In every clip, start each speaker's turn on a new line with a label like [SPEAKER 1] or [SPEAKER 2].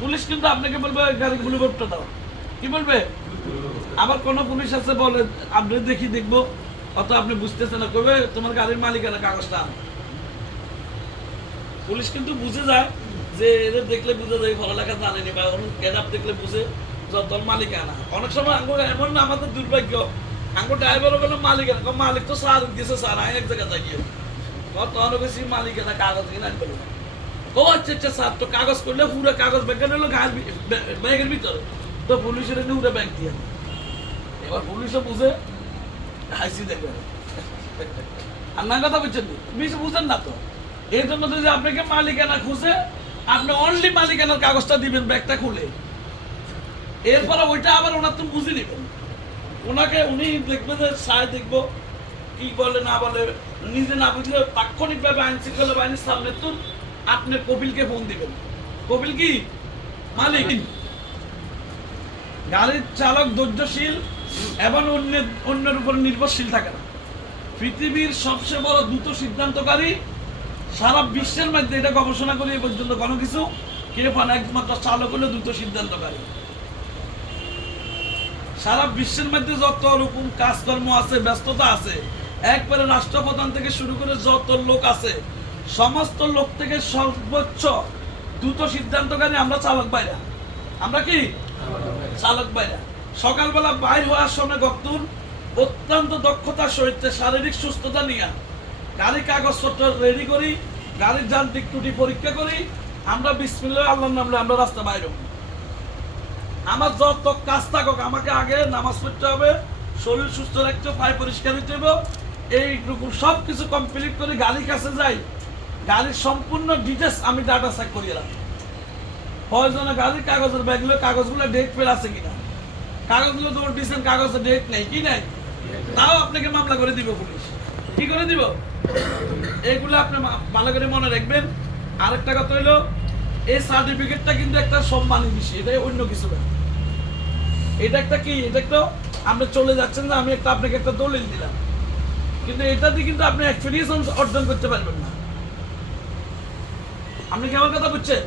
[SPEAKER 1] Police কিন্তু আপনাকে বলবে গাড়ি দাও। কি বলবে? আবার পুলিশ আছে বলে, আপনি দেখি অত আপনি বুঝতেছেন না। কবে তোমার গাড়ির মালিকানা কাগজটা পুলিশ কিন্তু বুঝে যায় যে এদের দেখলে বুঝে যায় জানেনি বা গেট দেখলে বুঝে মালিকানা অনেক সময় আঙ্গুর এমন না, আমাদের দুর্ভাগ্য। আঙ্গুর ড্রাইভারও বলে মালিকানা মালিক তো সার দিয়েছে স্যার আমি এক জায়গায় যাই তখন বেশি মালিকানা কাগজ কিনে আনবে ও আচ্ছা আচ্ছা স্যার তো কাগজ করলে পুরো কাগজ ব্যাগের ভিতরে। তো পুলিশের এনে ব্যাগ দিয়ে এবার পুলিশও বুঝে হাসি দেখবে আর না কথা পুলিশ বুঝেন না তো। এই জন্য যদি আপনাকে মালিকানা খুঁজে, আপনি অনলি মালিকানার কাগজটা দিবেন ব্যাগটা খুলে। এরপরে ওইটা আবার ওনার তো বুঝে নেবেন। ওনাকে উনি দেখবে যে সায় দেখব, কি বলে না বলে, নিজে না বুঝলে তাৎক্ষণিকভাবে আইন শৃঙ্খলা বাহিনীর সামনে তো আপনার কপিলকে ফোন দিবেন। কপিল কি? মালিক। গাড়ির চালক ধৈর্যশীল এবং অন্যের অন্যের উপর নির্ভরশীল থাকে না। পৃথিবীর সবচেয়ে বড় দ্রুত সিদ্ধান্তকারী সারা বিশ্বের মধ্যে এটা গবেষণা করি এ পর্যন্ত কোনো কিছু কে পান একমাত্র চালক হলো দ্রুত সিদ্ধান্তকারী। সারা বিশ্বের মধ্যে যত রকম কাজকর্ম আছে, ব্যস্ততা আছে, একবারে রাষ্ট্রপ্রধান থেকে শুরু করে যত লোক আছে সমস্ত লোক থেকে সর্বোচ্চ দ্রুত সিদ্ধান্তকারী আমরা চালক বাইরা। আমরা কি? চালক বাইরা। সকালবেলা বাইর হওয়ার সময় গপ্তুর অত্যন্ত দক্ষতার সহিত শারীরিক সুস্থতা নিয়ে গাড়ি কাগজপত্র রেডি করি, গাড়ির যান্ত্রিক ত্রুটি পরীক্ষা করি, আমরা বিসমিল্লাহ আল্লাহর নামলে আমরা রাস্তা বাইরে। আমার যত কাজ থাকুক, আমাকে আগে নামাজ পড়তে হবে, শরীর সুস্থ রাখতে পায়ে পরিষ্কার হতে হবে, এইটুকু সব কিছু কমপ্লিট করে গাড়ির কাছে যাই গাড়ির সম্পূর্ণ ডিটেলস আমি ডাটা চেক করিয়ে রাখি প্রয়োজনে গাড়ির কাগজের ব্যাগগুলো কাগজগুলো ডেট ফেল আছে কিনা? কাগজগুলো তোমার দিচ্ছেন কাগজে ডেট নেই কি নাই? তাও আপনাকে মামলা করে দিব পুলিশ। কি করে দিব? এইগুলো আপনি ভালো করে মনে রাখবেন। আরেকটা কথা হইল, এই সার্টিফিকেটটা কিন্তু একটা সম্মানী বিষয় এটা অন্য কিছু না। এটা একটা কি? এটা একটা আপনি চলে যাচ্ছেন না আমি একটা আপনাকে একটা দলিল দিলাম। কিন্তু এটা দিয়ে কিন্তু আপনি এক্সপিরিয়েন্স অর্জন করতে পারবেন না। আপনি কি আমার কথা বুঝছেন?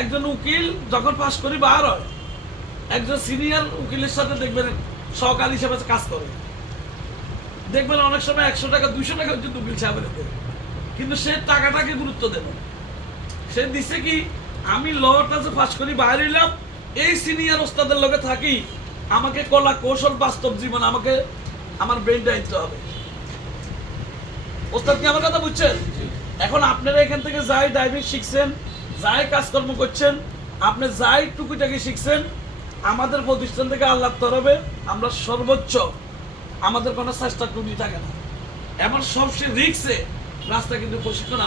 [SPEAKER 1] একজন উকিল যখন পাশ করি বার হয়, একজন সিনিয়র উকিলের সাথে দেখবেন সহকাল হিসেবে কাজ করে। দেখবেন অনেক সময় একশো টাকা, দুইশো টাকা হচ্ছে উকিল সাহেবের কিন্তু সে টাকাটাকে গুরুত্ব দেবে সে দিছে কি, আমি লটা যে পাশ করি বাইরে এলাম এই সিনিয়র ওস্তাদের লোকে থাকি, আমাকে কলা কৌশল বাস্তব জীবন আমাকে, আমার ব্রেনটা দিতে হবে। ওস্তাদ কি আমার কথা বুঝছেন? এখন আপনারা এখান থেকে যাই ড্রাইভিং শিখছেন, যাই কাজকর্ম করছেন, আপনি যাই টুকিটাকি শিখছেন, আমাদের প্রতিষ্ঠান থেকে আল্লাহ তরবে আমরা সর্বোচ্চ, আমাদের কোনো চেষ্টা টুটি থাকে না। এমন সবচেয়ে রিক্সে রাস্তা কিন্তু প্রশিক্ষণ